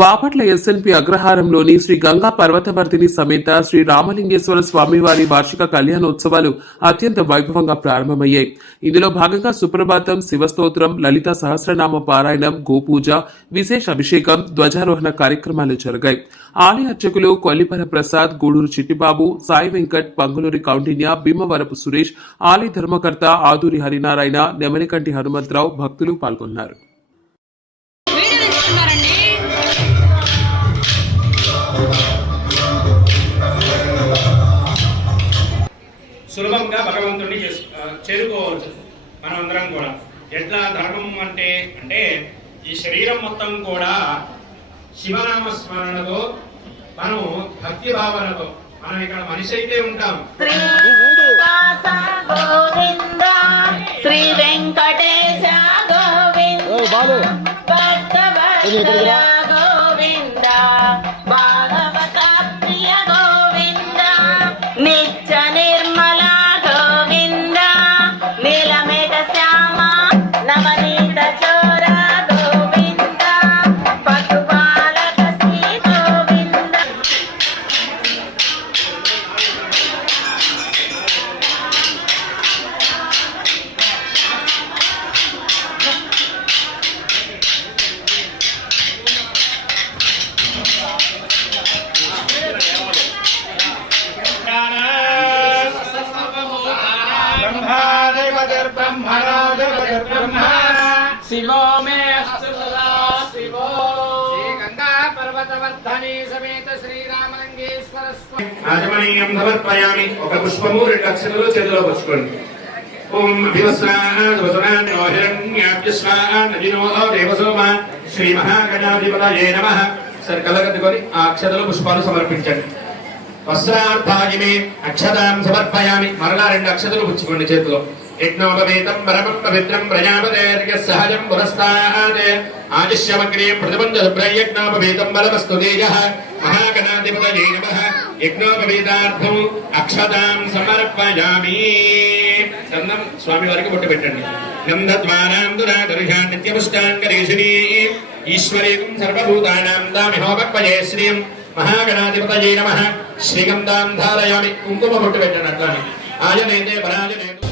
Bapatla SNP అగ్రహారంలోని Shri Ganga పర్వతవర్తిని సమేత శ్రీ రామలింగేశ్వర స్వామివారి వార్షిక కళ్యాణోత్సవాలు అత్యంత వైభవంగా ప్రారంభమయ్యాయి. ఇందులో భాగంగా సుప్రభాతం, శివస్తోత్రం, లలిత సహస్రనామ పారాయణం, గోపూజ, విశేష అభిషేకం, ధ్వజారోహణ కార్యక్రమాలు జరిగాయి. ఆలయ అర్చకులు కొల్లిపర ప్రసాద్, గూడూరు చిట్టిబాబు, సాయి వెంకట్, పంగులూరి కౌండిన్య, భీమవరపు సురేష్, ఆలయ ధర్మకర్త ఆదూరి హరినారాయణ, నెమలికంటి హనుమంతరావు భక్తులు పాల్గొన్నారు. సులభంగా భగవంతుడిని చేరుకోవచ్చు. మనం అందరం కూడా ఎట్లా ధర్మం అంటే ఈ శరీరం మొత్తం కూడా శివనామ స్మరణతో మనం భక్తి భావనతో మనం ఇక్కడ మనిషి అయితే ఉంటాం. శ్రీ వెంకటేశ గోవింద భాగవత ప్రియ గోవింద నిత్య నిర్మల గోవింద నీలమేఘ శ్యామ నవనీత చోర గోవింద పశుపాలక శ్రీ గోవింద. शिवो मे अस्तु सदा शिवो श्री गंगा पर्वतवर्धनी समेत श्री रामलिंगेश्वर स्वामी आजमनीयं समर्पयामि. ఒక పుష్పము రెండు అక్షరాలు చేతిలో పట్టుకోండి. ఓం వివస్నాన్ హిరణ్యాభ్యస్వాన్ నజినో దేవసోమ శ్రీ మహాగణాధిపతయే నమః. సర్కలగట్టుకొని ఆ అక్షరాలు పుష్పాలు సమర్పించండి. వస్త్రార్థాయిమే అక్షతాం సమర్పయామి. మరలా రెండు అక్షతలు పుచ్చుకోండి చేతిలో. యజ్ఞోపవేతం పరమం పవిత్రం ప్రజాపతేర్య సహజం పురస్తాద్ ఆదిశ్యమగ్రే ప్రతిబంధ యజ్ఞోపవేతం బలమస్తు తేజః మహాగణాధిపతయే నమః. యజ్ఞోపవేతార్థం అక్షతాం సమర్పయామి. గంధం స్వామి వారికి బొట్టు పెట్టండి. గంధద్వారాం దురాదర్శా నిత్యపుష్టాంగరేషిణీ ఈశ్వరీం సర్వభూతానాం దామిహోపక్వయే శ్రీం మహాగణాధిపతయే నమః. శ్రీగంధాం ధారయామి. కుంకుమ బొట్టు పెట్టండి. అట్లానే ఆజనేతే పరాజనేతే